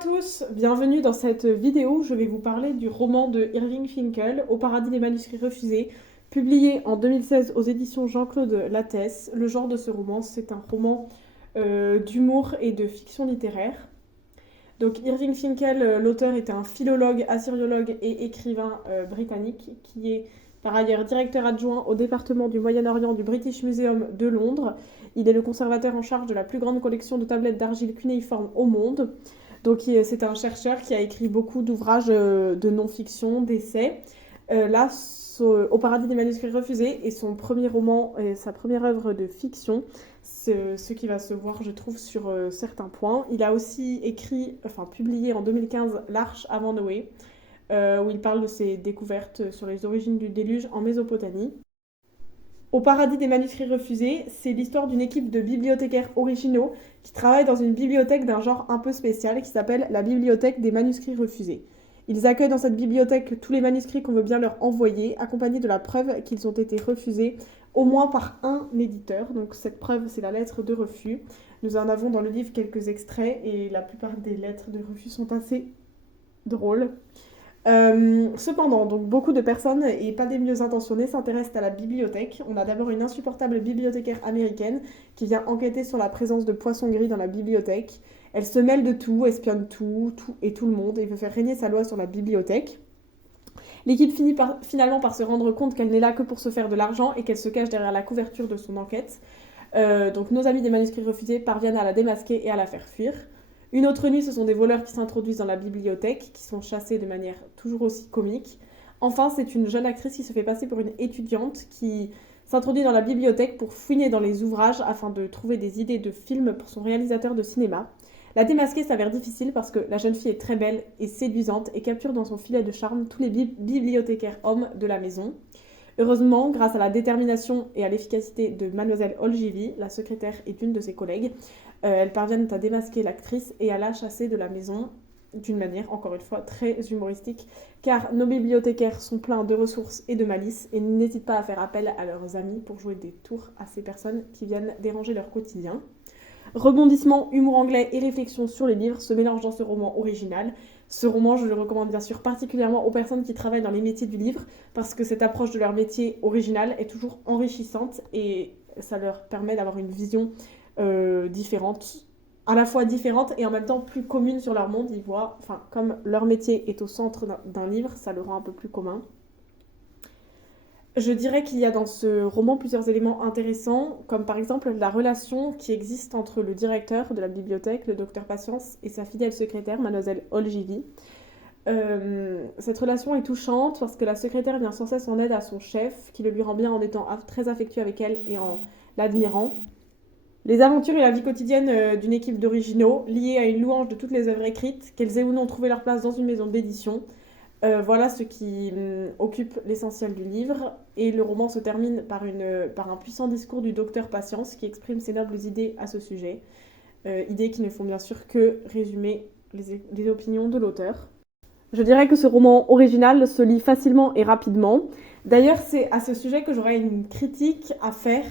tous, bienvenue dans cette vidéo où je vais vous parler du roman de Irving Finkel, Au paradis des manuscrits refusés, publié en 2016 aux éditions Jean-Claude Lattès. Le genre de ce roman, c'est un roman d'humour et de fiction littéraire. Donc Irving Finkel, l'auteur, était un philologue, assyriologue et écrivain britannique qui est par ailleurs directeur adjoint au département du Moyen-Orient du British Museum de Londres. Il est le conservateur en charge de la plus grande collection de tablettes d'argile cunéiforme au monde. Donc c'est un chercheur qui a écrit beaucoup d'ouvrages de non-fiction, d'essais. Là, Au paradis des manuscrits refusés est son premier roman et sa première œuvre de fiction, ce qui va se voir, je trouve, sur certains points. Il a aussi publié en 2015 L'Arche avant Noé, où il parle de ses découvertes sur les origines du déluge en Mésopotamie. Au paradis des manuscrits refusés, c'est l'histoire d'une équipe de bibliothécaires originaux qui travaillent dans une bibliothèque d'un genre un peu spécial qui s'appelle la bibliothèque des manuscrits refusés. Ils accueillent dans cette bibliothèque tous les manuscrits qu'on veut bien leur envoyer, accompagnés de la preuve qu'ils ont été refusés au moins par un éditeur. Donc cette preuve, c'est la lettre de refus. Nous en avons dans le livre quelques extraits et la plupart des lettres de refus sont assez drôles. Cependant, donc beaucoup de personnes, et pas des mieux intentionnées, s'intéressent à la bibliothèque. On a d'abord une insupportable bibliothécaire américaine qui vient enquêter sur la présence de poissons gris dans la bibliothèque. Elle se mêle de tout, espionne tout et tout le monde et veut faire régner sa loi sur la bibliothèque. L'équipe finit finalement par se rendre compte qu'elle n'est là que pour se faire de l'argent et qu'elle se cache derrière la couverture de son enquête. Donc nos amis des manuscrits refusés parviennent à la démasquer et à la faire fuir. Une autre nuit, ce sont des voleurs qui s'introduisent dans la bibliothèque, qui sont chassés de manière toujours aussi comique. Enfin, c'est une jeune actrice qui se fait passer pour une étudiante qui s'introduit dans la bibliothèque pour fouiner dans les ouvrages afin de trouver des idées de films pour son réalisateur de cinéma. La démasquer s'avère difficile parce que la jeune fille est très belle et séduisante et capture dans son filet de charme tous les bibliothécaires hommes de la maison. Heureusement, grâce à la détermination et à l'efficacité de Mademoiselle Olgivi, la secrétaire et d'une de ses collègues, elles parviennent à démasquer l'actrice et à la chasser de la maison d'une manière, encore une fois, très humoristique, car nos bibliothécaires sont pleins de ressources et de malice et n'hésitent pas à faire appel à leurs amis pour jouer des tours à ces personnes qui viennent déranger leur quotidien. Rebondissement, humour anglais et réflexion sur les livres se mélangent dans ce roman original. Ce roman, je le recommande bien sûr particulièrement aux personnes qui travaillent dans les métiers du livre, parce que cette approche de leur métier original est toujours enrichissante et ça leur permet d'avoir une vision différente, à la fois différente et en même temps plus commune sur leur monde. Ils voient, comme leur métier est au centre d'un livre, ça le rend un peu plus commun. Je dirais qu'il y a dans ce roman plusieurs éléments intéressants, comme par exemple la relation qui existe entre le directeur de la bibliothèque, le docteur Patience, et sa fidèle secrétaire, Mademoiselle Olgivi. Cette relation est touchante parce que la secrétaire vient sans cesse en aide à son chef, qui le lui rend bien en étant très affectueux avec elle et en l'admirant. Les aventures et la vie quotidienne d'une équipe d'originaux, liées à une louange de toutes les œuvres écrites, qu'elles aient ou non trouvé leur place dans une maison d'édition. Voilà ce qui occupe l'essentiel du livre. Et le roman se termine par un puissant discours du docteur Patience qui exprime ses nobles idées à ce sujet. Idées qui ne font bien sûr que résumer les opinions de l'auteur. Je dirais que ce roman original se lit facilement et rapidement. D'ailleurs, c'est à ce sujet que j'aurais une critique à faire.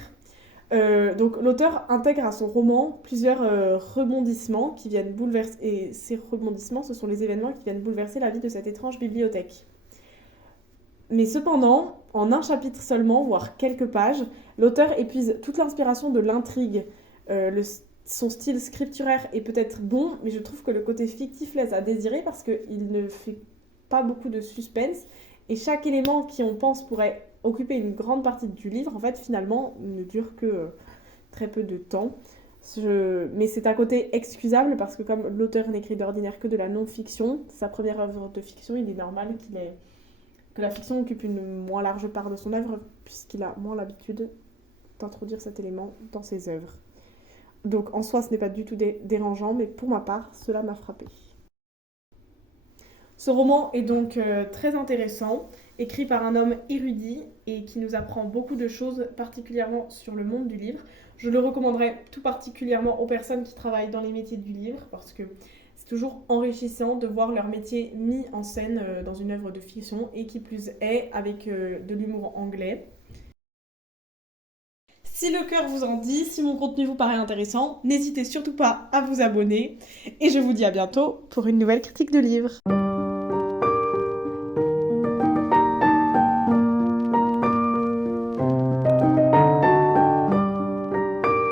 Donc l'auteur intègre à son roman plusieurs rebondissements qui viennent bouleverser, et ces rebondissements, ce sont les événements qui viennent bouleverser la vie de cette étrange bibliothèque. Mais cependant, en un chapitre seulement, voire quelques pages, l'auteur épuise toute l'inspiration de l'intrigue. Son style scripturaire est peut-être bon, mais je trouve que le côté fictif laisse à désirer parce qu'il ne fait pas beaucoup de suspense et chaque élément qui on pense pourrait occuper une grande partie du livre, en fait, finalement, ne dure que très peu de temps. Mais c'est à côté excusable parce que comme l'auteur n'écrit d'ordinaire que de la non-fiction, sa première œuvre de fiction, il est normal que la fiction occupe une moins large part de son œuvre puisqu'il a moins l'habitude d'introduire cet élément dans ses œuvres. Donc en soi, ce n'est pas du tout dérangeant, mais pour ma part, cela m'a frappée. Ce roman est donc très intéressant, écrit par un homme érudit et qui nous apprend beaucoup de choses, particulièrement sur le monde du livre. Je le recommanderais tout particulièrement aux personnes qui travaillent dans les métiers du livre, parce que c'est toujours enrichissant de voir leur métier mis en scène dans une œuvre de fiction, et qui plus est avec de l'humour anglais. Si le cœur vous en dit, si mon contenu vous paraît intéressant, n'hésitez surtout pas à vous abonner. Et je vous dis à bientôt pour une nouvelle critique de livre.